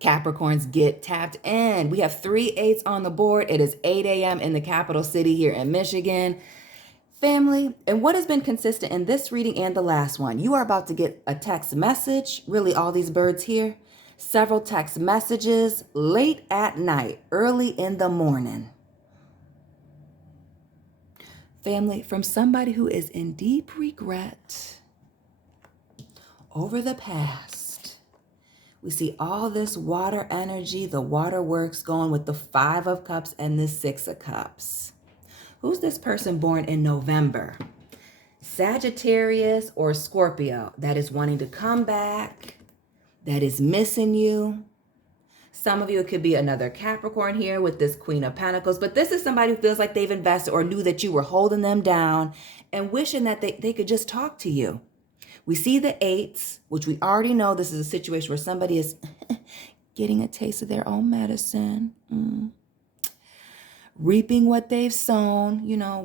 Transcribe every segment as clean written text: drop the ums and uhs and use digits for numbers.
Capricorns, get tapped in. We have 3 8s on the board. It is 8 a.m. in the capital city here in Michigan. Family, and what has been consistent in this reading and the last one, you are about to get a text message, really all these birds here, several text messages late at night, early in the morning. Family, from somebody who is in deep regret over the past. We see all this water energy, the waterworks going with the 5 of Cups and the 6 of Cups. Who's this person born in November? Sagittarius or Scorpio that is wanting to come back, that is missing you. Some of you, it could be another Capricorn here with this Queen of Pentacles, but this is somebody who feels like they've invested or knew that you were holding them down and wishing that they could just talk to you. We see the 8s, which we already know this is a situation where somebody is getting a taste of their own medicine. Reaping what they've sown, you know,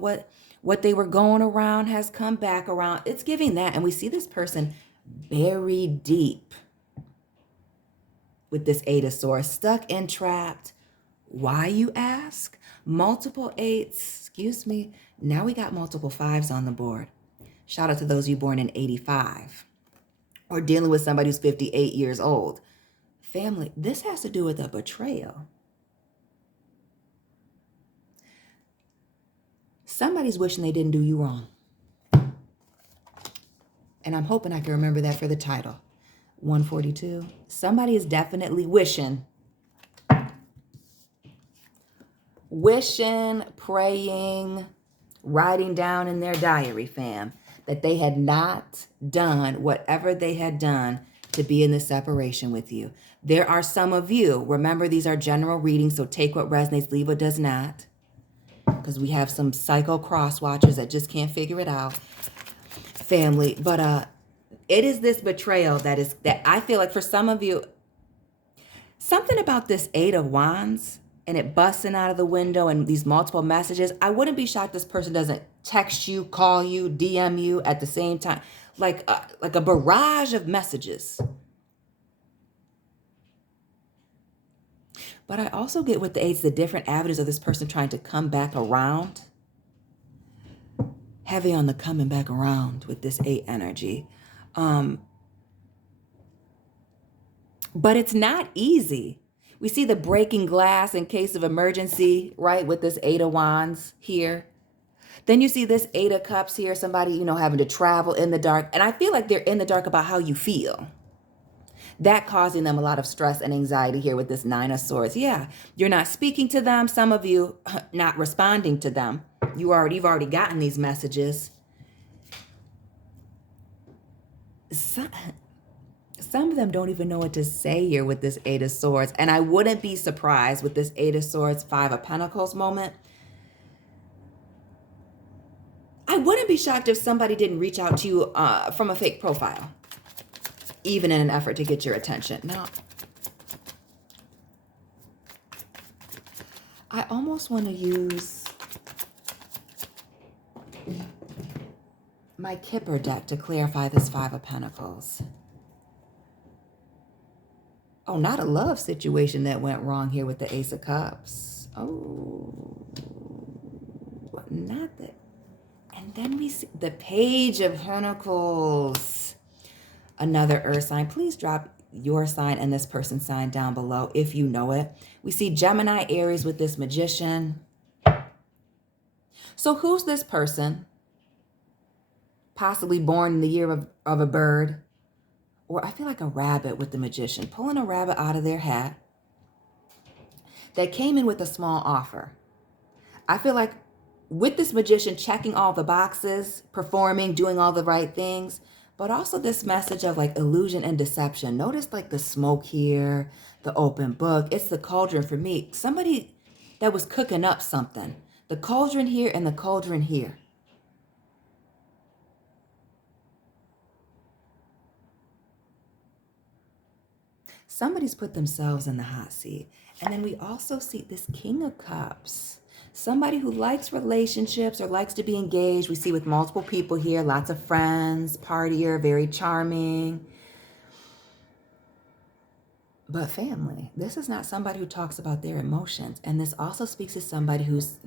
what they were going around has come back around. It's giving that. And we see this person buried deep with this 8 of Swords, stuck and trapped. Why, you ask? Multiple 8s, excuse me. Now we got multiple 5s on the board. Shout out to those of you born in 85 or dealing with somebody who's 58 years old. Family, this has to do with a betrayal. Somebody's wishing they didn't do you wrong. And I'm hoping I can remember that for the title. 142. Somebody is definitely wishing, praying, writing down in their diary, fam, that they had not done whatever they had done to be in this separation with you. There are some of you, remember these are general readings, so take what resonates, leave what does not. Because we have some psycho cross watchers that just can't figure it out, family. But it is this betrayal that I feel like for some of you, something about this 8 of Wands and it busting out of the window and these multiple messages. I wouldn't be shocked this person doesn't text you, call you, DM you at the same time, like a barrage of messages. But I also get with the 8s, the different avenues of this person trying to come back around. Heavy on the coming back around with this 8 energy. But it's not easy. We see the breaking glass in case of emergency, right? With this 8 of Wands here. Then you see this 8 of Cups here, somebody, having to travel in the dark. And I feel like they're in the dark about how you feel. That causing them a lot of stress and anxiety here with this 9 of Swords. Yeah, you're not speaking to them. Some of you not responding to them. You've already gotten these messages. Some of them don't even know what to say here with this 8 of Swords. And I wouldn't be surprised with this 8 of Swords, 5 of Pentacles moment. I wouldn't be shocked if somebody didn't reach out to you from a fake profile, even in an effort to get your attention. Now, I almost want to use my Kipper deck to clarify this 5 of Pentacles. Oh, not a love situation that went wrong here with the Ace of Cups. Oh, not that. And then we see the Page of Pentacles. Another earth sign. Please drop your sign and this person's sign down below if you know it. We see Gemini, Aries with this Magician. So who's this person? Possibly born in the year of a bird. Or I feel like a rabbit with the Magician. Pulling a rabbit out of their hat. That came in with a small offer. I feel like with this Magician checking all the boxes, performing, doing all the right things, but also this message of like illusion and deception. Notice like the smoke here, the open book. It's the cauldron for me. Somebody that was cooking up something. The cauldron here and the cauldron here. Somebody's put themselves in the hot seat. And then we also see this King of Cups. Somebody who likes relationships or likes to be engaged. We see with multiple people here, lots of friends, partier, very charming. But family, this is not somebody who talks about their emotions. And this also speaks to somebody who's,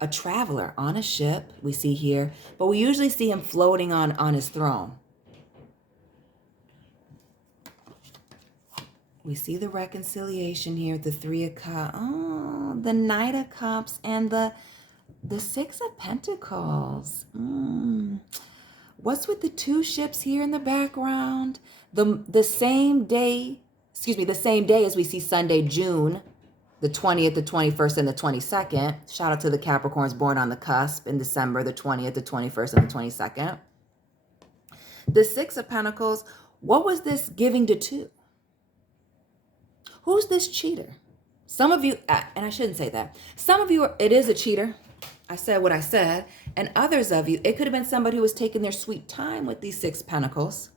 a traveler on a ship, we see here, but we usually see him floating on his throne. We see the reconciliation here, the Three of Cups, the Knight of Cups, and the Six of Pentacles. What's with the two ships here in the background? The same day as we see Sunday, June, the 20th, the 21st, and the 22nd. Shout out to the Capricorns born on the cusp in December, the 20th, the 21st, and the 22nd. The Six of Pentacles, what was this giving to two? Who's this cheater? Some of you, and I shouldn't say that. Some of you, it is a cheater. I said what I said. And others of you, it could have been somebody who was taking their sweet time with these Six Pentacles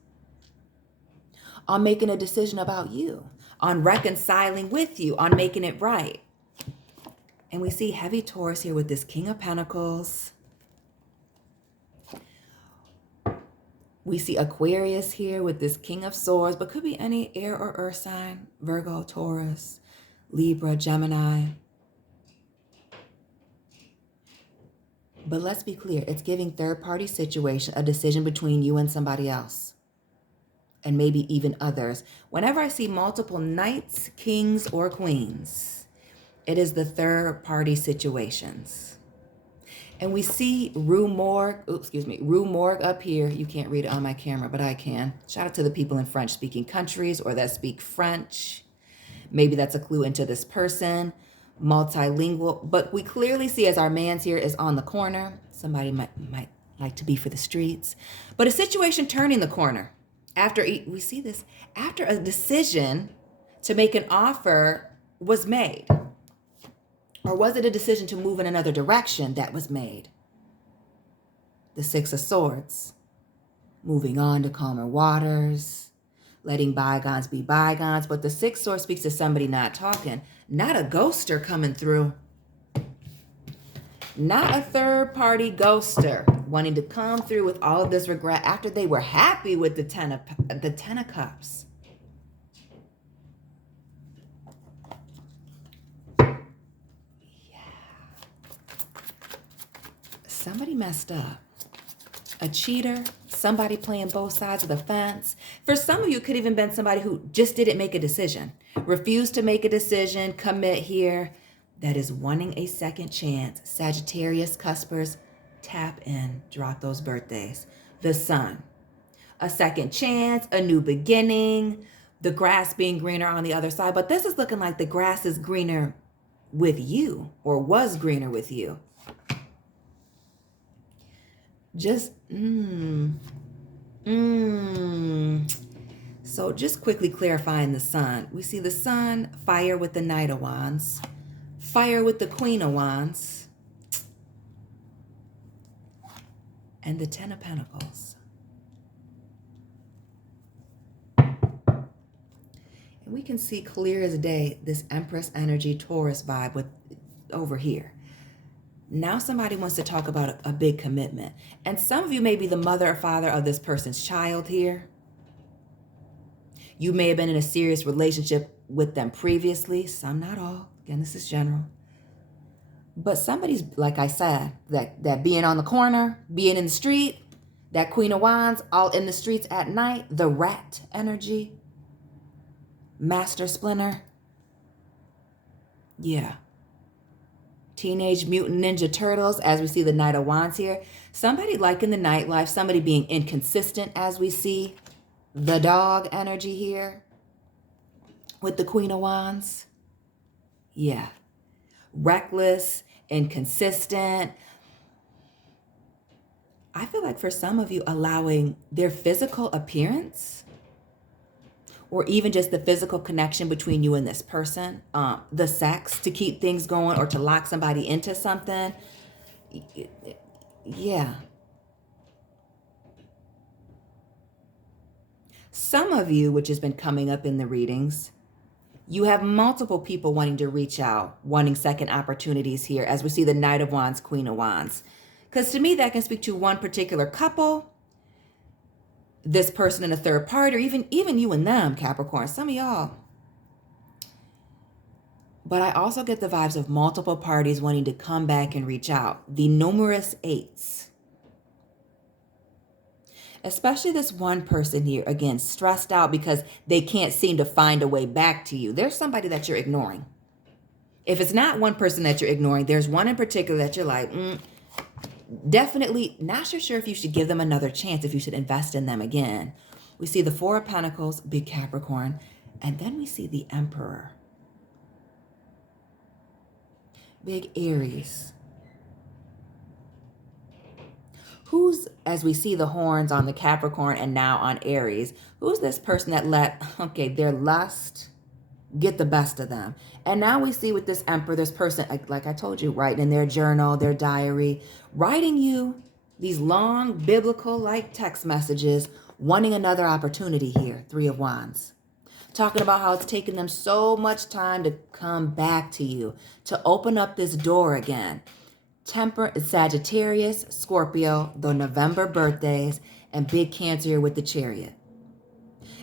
on making a decision about you, on reconciling with you, on making it right. And we see heavy Taurus here with this King of Pentacles. We see Aquarius here with this King of Swords, but could be any air or earth sign, Virgo, Taurus, Libra, Gemini. But let's be clear, it's giving third-party situation, a decision between you and somebody else, and maybe even others. Whenever I see multiple knights, kings, or queens, it is the third-party situations. And we see Rue Morgue up here. You can't read it on my camera, but I can. Shout out to the people in French-speaking countries or that speak French. Maybe that's a clue into this person. Multilingual. But we clearly see as our man's here is on the corner. Somebody might like to be for the streets. But a situation turning the corner. We see this after a decision to make an offer was made. Or was it a decision to move in another direction that was made? The Six of Swords. Moving on to calmer waters. Letting bygones be bygones. But the Six of Swords speaks to somebody not talking. Not a ghoster coming through. Not a third-party ghoster wanting to come through with all of this regret after they were happy with the Ten of Cups. Somebody messed up. A cheater, somebody playing both sides of the fence. For some of you, it could even been somebody who just didn't make a decision, refused to make a decision, commit here, that is wanting a second chance. Sagittarius, Cuspers, tap in, draw out those birthdays. The Sun, a second chance, a new beginning, the grass being greener on the other side. But this is looking like the grass is greener with you, or was greener with you. Just, So just quickly clarifying the Sun. We see the Sun, fire with the Knight of Wands, fire with the Queen of Wands, and the Ten of Pentacles. And we can see clear as day this Empress energy Taurus vibe with over here. Now somebody wants to talk about a big commitment. And some of you may be the mother or father of this person's child here. You may have been in a serious relationship with them previously. Some, not all. Again, this is general. But somebody's, like I said, that being on the corner, being in the street, that Queen of Wands, all in the streets at night, the rat energy, Master Splinter. Yeah. Teenage Mutant Ninja Turtles, as we see the Knight of Wands here. Somebody liking the nightlife, somebody being inconsistent, as we see the dog energy here with the Queen of Wands. Yeah. Reckless, inconsistent. I feel like for some of you, allowing their physical appearance or even just the physical connection between you and this person, the sex to keep things going or to lock somebody into something. Yeah. Some of you, which has been coming up in the readings, you have multiple people wanting to reach out, wanting second opportunities here, as we see the Knight of Wands, Queen of Wands. Because to me, that can speak to one particular couple, this person in a third party, or even you and them, Capricorn. Some of y'all, But I also get the vibes of multiple parties wanting to come back and reach out. The numerous eights. Especially this one person here, again, stressed out because they can't seem to find a way back to you. There's somebody that you're ignoring. If it's not one person that you're ignoring, there's one in particular that you're like, definitely not sure if you should give them another chance, if you should invest in them again. We see the Four of Pentacles, big Capricorn, and then we see the Emperor. Big Aries. Who's, as we see the horns on the Capricorn and now on Aries, who's this person that let, their lust get the best of them? And now we see with this Emperor, this person, like I told you, writing in their journal, their diary, writing you these long biblical-like text messages, wanting another opportunity here, Three of Wands. Talking about how it's taken them so much time to come back to you, to open up this door again. Sagittarius, Scorpio, the November birthdays, and big Cancer with the Chariot.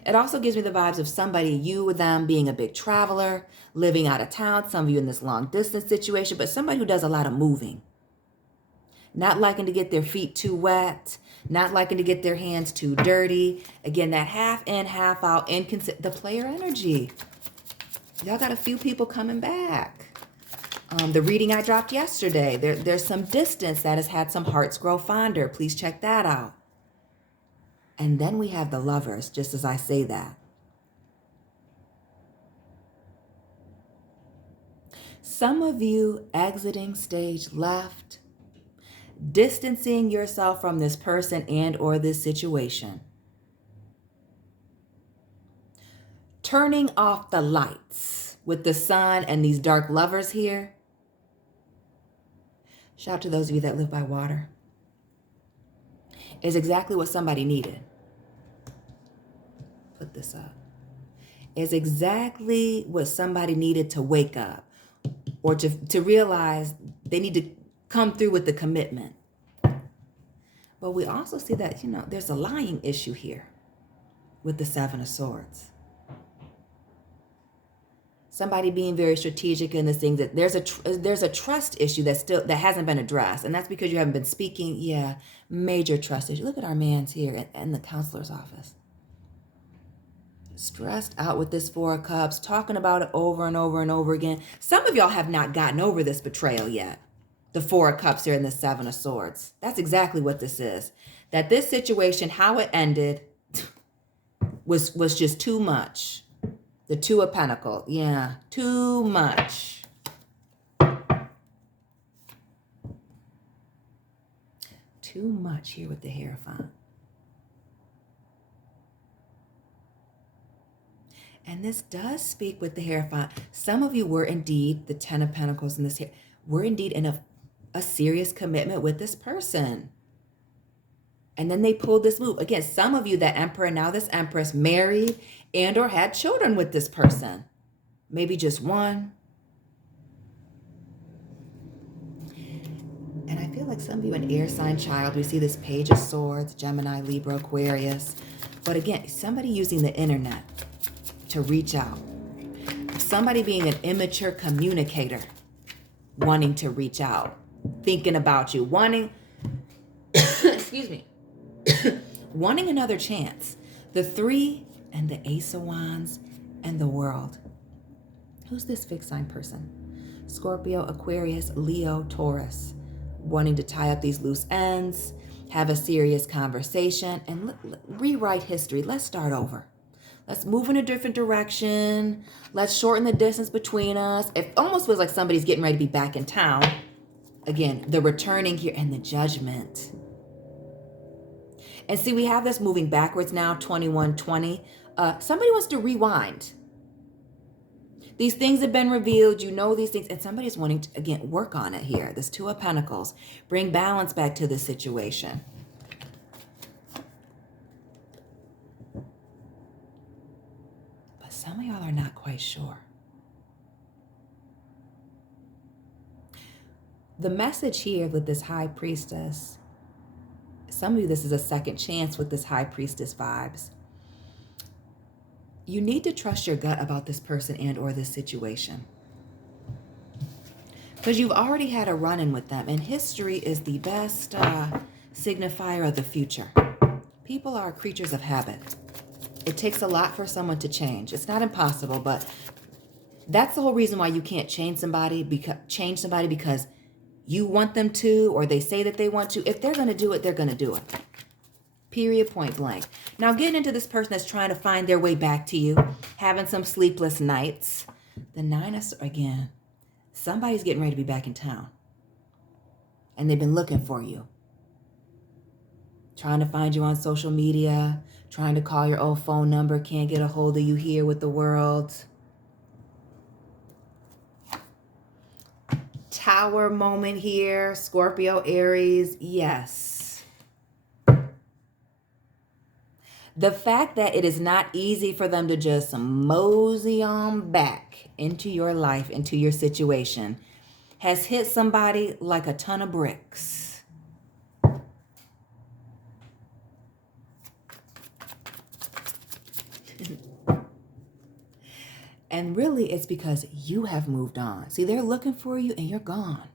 It also gives me the vibes of somebody, you with them being a big traveler, living out of town, some of you in this long distance situation, but somebody who does a lot of moving. Not liking to get their feet too wet, not liking to get their hands too dirty. Again, that half in, half out, the player energy. Y'all got a few people coming back. The reading I dropped yesterday, there's some distance that has had some hearts grow fonder. Please check that out. And then we have the Lovers, just as I say that. Some of you exiting stage left, distancing yourself from this person and or this situation. Turning off the lights with the Sun and these dark lovers here. Shout out to those of you that live by water. Is exactly what somebody needed. Put this up. Is exactly what somebody needed to wake up or to realize they need to come through with the commitment. But we also see that, there's a lying issue here with the Seven of Swords. Somebody being very strategic in this thing, that there's a trust issue that hasn't been addressed, and that's because you haven't been speaking. Yeah, major trust issue. Look at our man's here in the counselor's office. Stressed out with this Four of Cups, talking about it over and over and over again. Some of y'all have not gotten over this betrayal yet. The Four of Cups here and the Seven of Swords. That's exactly what this is. That this situation, how it ended, was just too much. The Two of Pentacles. Yeah, too much. Too much here with the Hierophant. And this does speak with the Hierophant. Some of you were indeed, the Ten of Pentacles in this here, were indeed in a serious commitment with this person. And then they pulled this move. Again, some of you, that Emperor, now this Empress, married and or had children with this person. Maybe just one. And I feel like some of you, an air sign child, we see this Page of Swords, Gemini, Libra, Aquarius. But again, somebody using the internet to reach out. Somebody being an immature communicator, wanting to reach out, thinking about you, wanting, excuse me, wanting another chance. The Three and the Ace of Wands and the World. Who's this fixed sign person? Scorpio, Aquarius, Leo, Taurus. Wanting to tie up these loose ends, have a serious conversation, and rewrite history. Let's start over. Let's move in a different direction. Let's shorten the distance between us. It almost feels like somebody's getting ready to be back in town. Again, the returning here and the Judgment. And see, we have this moving backwards now, 2120. Somebody wants to rewind. These things have been revealed. You know these things. And somebody's wanting to, again, work on it here. This Two of Pentacles. Bring balance back to this situation. But some of y'all are not quite sure. The message here with this High Priestess, some of you, this is a second chance with this High Priestess vibes. You need to trust your gut about this person and or this situation. Because you've already had a run-in with them, and history is the best signifier of the future. People are creatures of habit. It takes a lot for someone to change. It's not impossible, but that's the whole reason why you can't change somebody because you want them to, or they say that they want to. If they're going to do it, they're going to do it. Period, point blank. Now, getting into this person that's trying to find their way back to you, having some sleepless nights. The Nine of, again, somebody's getting ready to be back in town. And they've been looking for you. Trying to find you on social media, trying to call your old phone number, can't get a hold of you here with the world. Tower moment here, Scorpio, Aries, yes. The fact that it is not easy for them to just mosey on back into your life, into your situation, has hit somebody like a ton of bricks. And really, it's because you have moved on. See, they're looking for you and you're gone.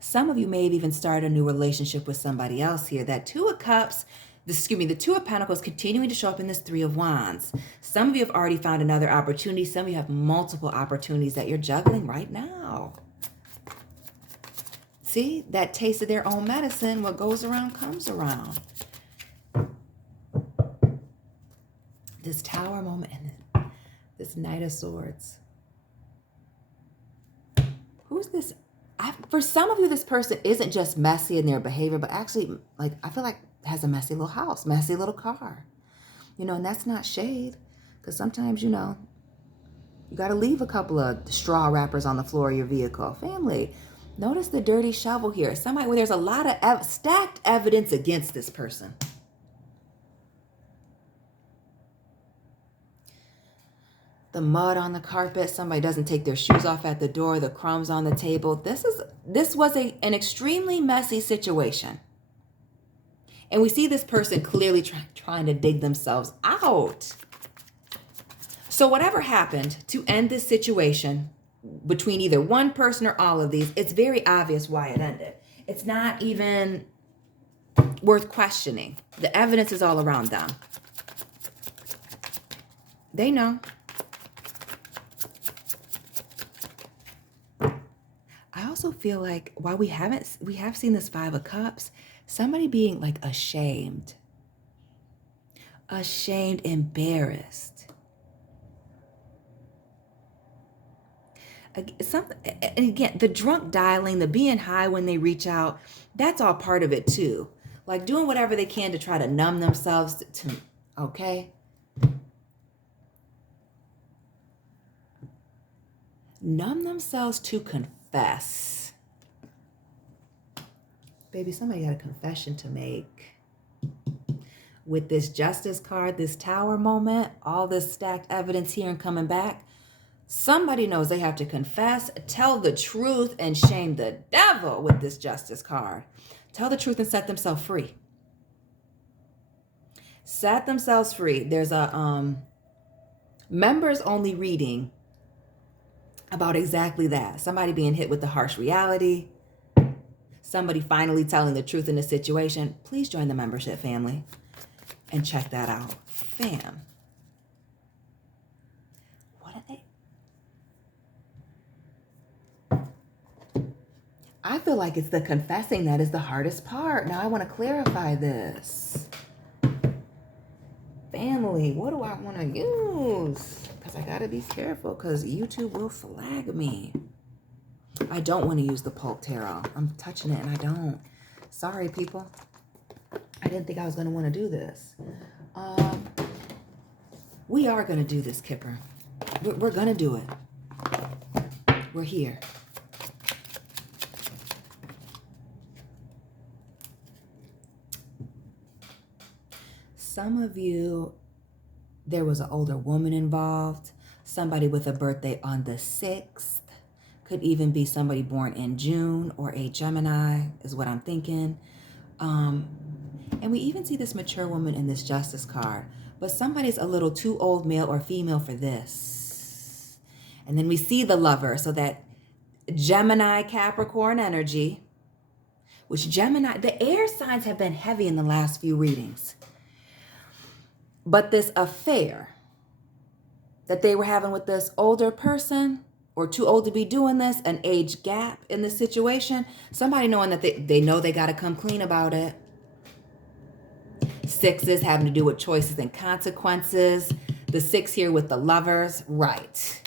Some of you may have even started a new relationship with somebody else here. That Two of Cups, the Two of Pentacles continuing to show up in this Three of Wands. Some of you have already found another opportunity. Some of you have multiple opportunities that you're juggling right now. See, that taste of their own medicine, what goes around comes around. This Tower moment and this Knight of Swords. Who's this? For some of you, this person isn't just messy in their behavior, but actually, like, I feel like has a messy little house, messy little car. You know, and that's not shade. Because sometimes, you know, you got to leave a couple of straw wrappers on the floor of your vehicle. Family, notice the dirty shovel here. Somebody where there's a lot of stacked evidence against this person. The mud on the carpet, somebody doesn't take their shoes off at the door, the crumbs on the table. This was an extremely messy situation. And we see this person clearly trying to dig themselves out. So whatever happened to end this situation between either one person or all of these, it's very obvious why it ended. It's not even worth questioning. The evidence is all around them. They know. I also feel like while we have seen this Five of Cups, somebody being like ashamed, embarrassed. And again, the drunk dialing, the being high when they reach out, that's all part of it too. Like doing whatever they can to try to numb themselves okay? Numb themselves to confess. Baby, somebody got a confession to make. With this Justice card, this Tower moment, all this stacked evidence here and coming back, somebody knows they have to confess, tell the truth, and shame the devil with this Justice card. Tell the truth and set themselves free. Set themselves free. There's a members only reading about exactly that. Somebody being hit with the harsh reality. Somebody finally telling the truth in the situation. Please join the membership family and check that out. Fam. What are they? I feel like it's the confessing that is the hardest part. Now I want to clarify this. Family, what do I want to use? Because I got to be careful because YouTube will flag me. I don't want to use the Pulp Tarot. I'm touching it and I don't. Sorry, people. I didn't think I was going to want to do this. We are going to do this, Kipper. We're going to do it. We're here. Some of you, there was an older woman involved, somebody with a birthday on the 6th, could even be somebody born in June or a Gemini is what I'm thinking. And we even see this mature woman in this Justice card, but somebody's a little too old, male or female, for this. And then we see the Lover. So that Gemini, Capricorn energy, which Gemini, the air signs have been heavy in the last few readings. But this affair that they were having with this older person, or too old to be doing this, an age gap in the situation, somebody knowing that they know they got to come clean about it. Sixes having to do with choices and consequences. The 6 here with the Lovers, right.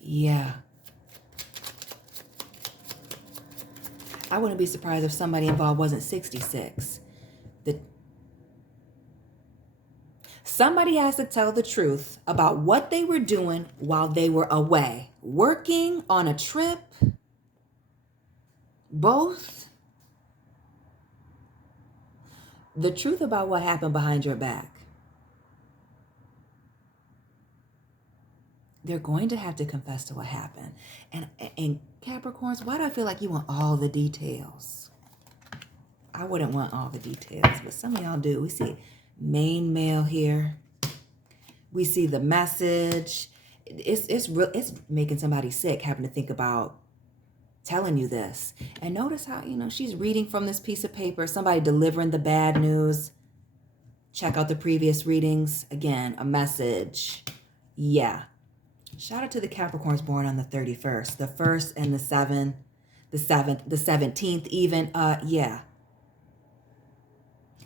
Yeah. I wouldn't be surprised if somebody involved wasn't 66. Somebody has to tell the truth about what they were doing while they were away. Working, on a trip, both. The truth about what happened behind your back. They're going to have to confess to what happened. And Capricorns, why do I feel like you want all the details? I wouldn't want all the details, but some of y'all do. We see main male here. We see the message. It's making somebody sick having to think about telling you this. And notice how, she's reading from this piece of paper, somebody delivering the bad news. Check out the previous readings. Again, a message. Yeah. Shout out to the Capricorns born on the 31st, the 1st and the 7th, the 7th, the 17th even. Yeah.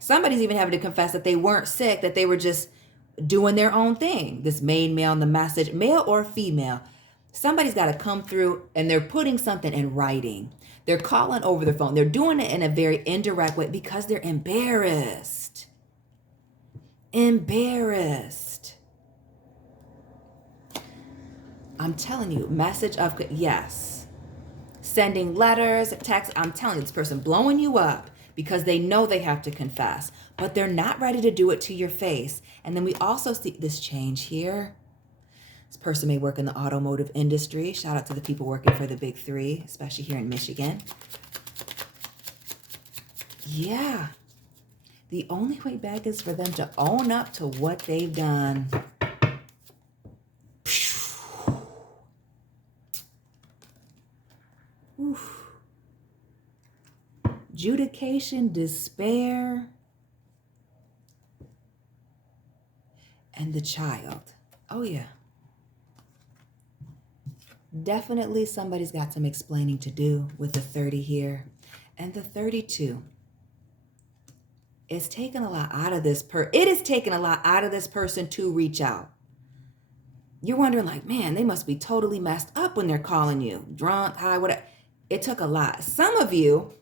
Somebody's even having to confess that they weren't sick, that they were just doing their own thing. This main male in the message, male or female. Somebody's got to come through and they're putting something in writing. They're calling over the phone. They're doing it in a very indirect way because they're embarrassed. Embarrassed. I'm telling you, message of, yes. Sending letters, texts. I'm telling you, this person blowing you up because they know they have to confess, but they're not ready to do it to your face. And then we also see this change here. This person may work in the automotive industry. Shout out to the people working for the big three, especially here in Michigan. Yeah. The only way back is for them to own up to what they've done. Oof. Adjudication, despair, and the child. Oh, yeah. Definitely somebody's got some explaining to do with the 30 here. And the 32. It's taken a lot out of this it is taking a lot out of this person to reach out. You're wondering like, man, they must be totally messed up when they're calling you. Drunk, high, whatever. It took a lot. Some of you,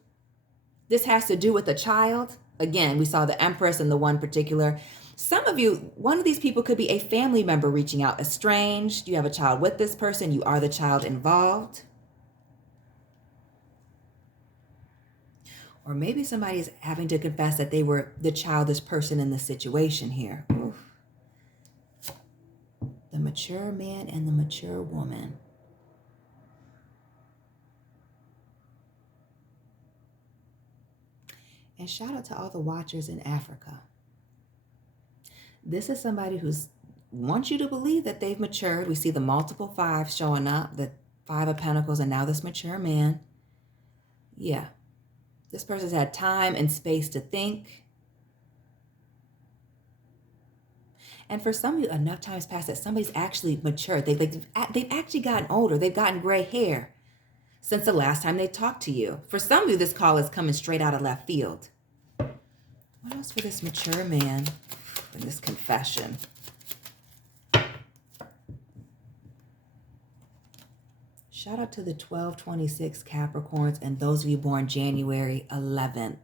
this has to do with a child. Again, we saw the Empress and the one particular. Some of you, one of these people could be a family member reaching out. Estranged, you have a child with this person. You are the child involved. Or maybe somebody's having to confess that they were the childish person in the situation here. Oof. The mature man and the mature woman. And shout out to all the watchers in Africa. This is somebody who's wants you to believe that they've matured. We see the multiple fives showing up, the 5 of Pentacles, and now this mature man. Yeah. This person's had time and space to think. And for some of you, enough time has passed that somebody's actually matured. They've actually gotten older. They've gotten gray hair since the last time they talked to you. For some of you, this call is coming straight out of left field. What else for this mature man in this confession? Shout out to the 1226 Capricorns and those of you born January 11th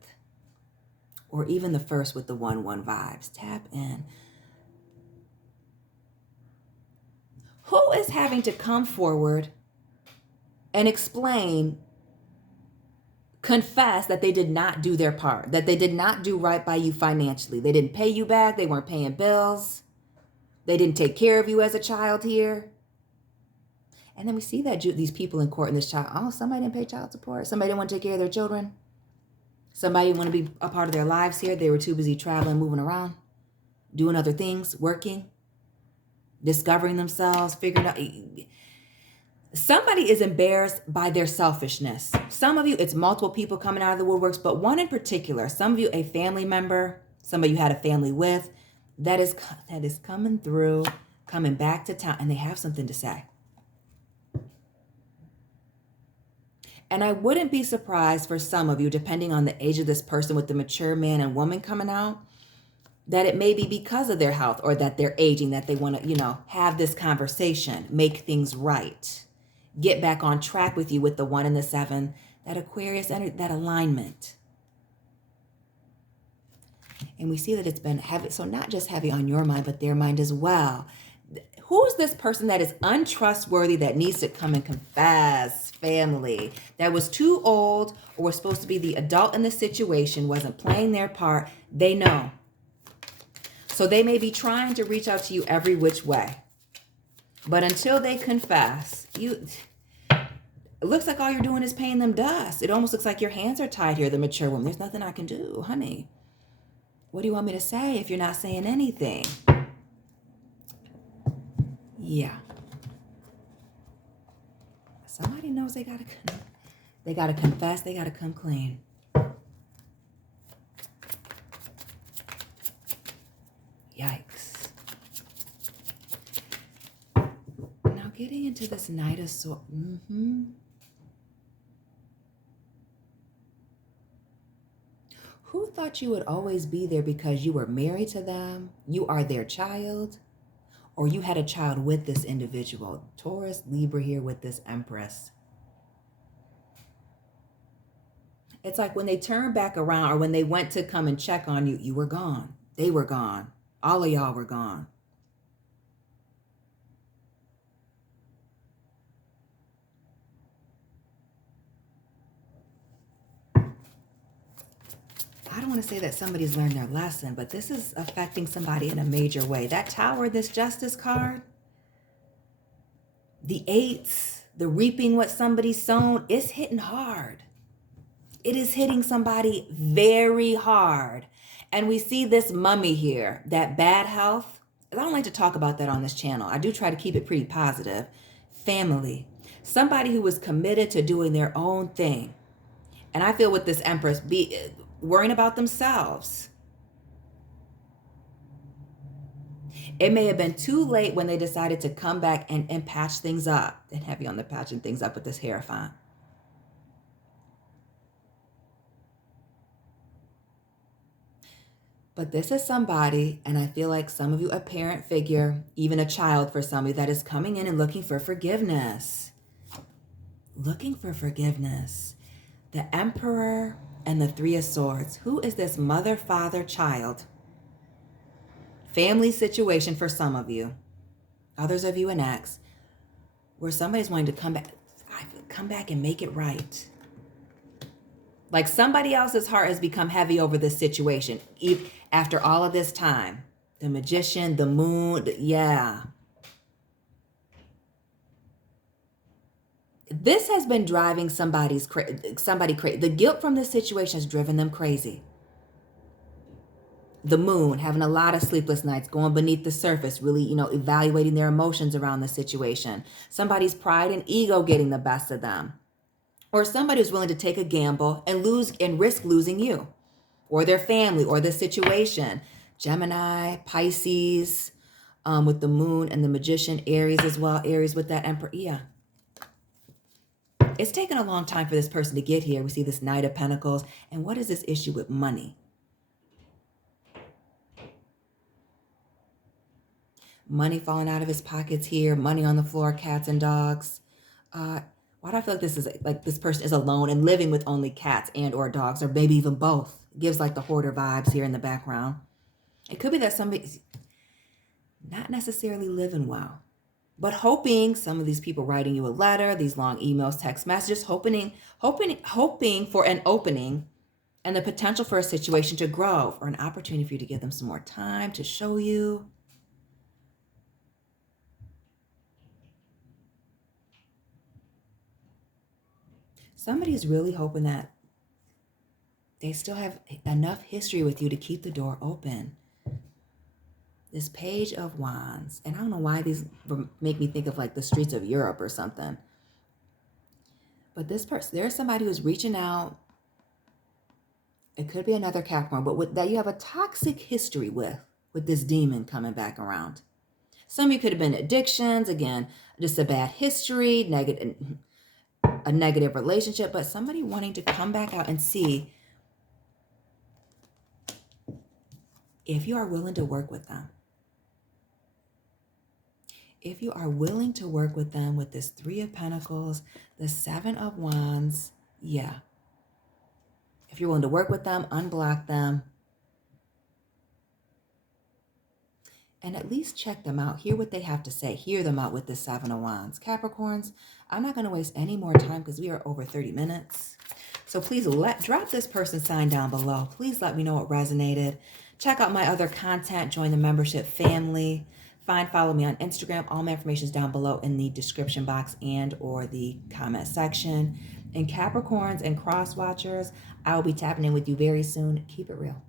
or even the 1st with the 1-1 vibes. Tap in. Who is having to come forward and explain, confess that they did not do their part, that they did not do right by you financially? They didn't pay you back. They weren't paying bills. They didn't take care of you as a child here. And then we see that these people in court and this child, oh, somebody didn't pay child support. Somebody didn't want to take care of their children. Somebody didn't want to be a part of their lives here. They were too busy traveling, moving around, doing other things, working. discovering themselves, figuring out. Somebody is embarrassed by their selfishness. Some of you, it's multiple people coming out of the woodworks, but one in particular, some of you, a family member, somebody you had a family with, that is coming through, coming back to town, and they have something to say. And I wouldn't be surprised for some of you, depending on the age of this person with the mature man and woman coming out, that it may be because of their health or that they're aging, that they want to, have this conversation, make things right, get back on track with you with the 1 and the 7, that Aquarius, that alignment. And we see that it's been heavy. So not just heavy on your mind, but their mind as well. Who's this person that is untrustworthy that needs to come and confess, family, that was too old or was supposed to be the adult in the situation, wasn't playing their part? They know. So they may be trying to reach out to you every which way. But until they confess, it looks like all you're doing is paying them dust. It almost looks like your hands are tied here, the mature woman. There's nothing I can do, honey. What do you want me to say if you're not saying anything? Yeah. Somebody knows they gotta confess, they gotta come clean. Yikes. Now getting into this Knight of Swords. Who thought you would always be there because you were married to them, you are their child, or you had a child with this individual? Taurus, Libra here with this Empress. It's like when they turned back around or when they went to come and check on you, you were gone. They were gone. All of y'all were gone. I don't want to say that somebody's learned their lesson, but this is affecting somebody in a major way. That Tower, this Justice card, the 8s, the reaping what somebody's sown, it's hitting hard. It is hitting somebody very hard. And we see this Mummy here, that bad health. I don't like to talk about that on this channel. I do try to keep it pretty positive. Family. Somebody who was committed to doing their own thing. And I feel with this Empress, worrying about themselves. It may have been too late when they decided to come back and patch things up. And heavy on the patching things up with this Hierophant. But this is somebody, and I feel like some of you, a parent figure, even a child for some of you, that is coming in and looking for forgiveness. Looking for forgiveness. The Emperor and the 3 of Swords. Who is this mother, father, child? Family situation for some of you. Others of you an ex. Where somebody's wanting to come back and make it right. Like somebody else's heart has become heavy over this situation. After all of this time. The Magician, the Moon, yeah. This has been driving somebody crazy. The guilt from this situation has driven them crazy. The Moon, having a lot of sleepless nights, going beneath the surface, really, evaluating their emotions around the situation. Somebody's pride and ego getting the best of them. Or somebody who's willing to take a gamble and risk losing you or their family or the situation. Gemini, Pisces, with the Moon and the Magician, Aries as well. Aries with that Emperor. Yeah. It's taken a long time for this person to get here. We see this Knight of Pentacles. And what is this issue with money? Money falling out of his pockets here. Money on the floor, cats and dogs. Why do I feel like this person is alone and living with only cats and or dogs, or maybe even both? It gives like the hoarder vibes here in the background. It could be that somebody's not necessarily living well, but hoping. Some of these people writing you a letter, these long emails, text messages, hoping for an opening and the potential for a situation to grow, or an opportunity for you to give them some more time to show you. Somebody's really hoping that they still have enough history with you to keep the door open. This Page of Wands. And I don't know why these make me think of like the streets of Europe or something. But this person, there's somebody who's reaching out. It could be another Capricorn, but that you have a toxic history with this demon coming back around. Some of you could have been addictions, again, just a bad history, a negative relationship, but somebody wanting to come back out and see if you are willing to work with them. If you are willing to work with them with this Three of Pentacles, the Seven of Wands, yeah. If you're willing to work with them, unblock them, and at least check them out. Hear what they have to say. Hear them out with the Seven of Wands. Capricorns, I'm not going to waste any more time because we are over 30 minutes. So please drop this person sign down below. Please let me know what resonated. Check out my other content. Join the membership family. Follow me on Instagram. All my information is down below in the description box and or the comment section. And Capricorns and cross watchers, I will be tapping in with you very soon. Keep it real.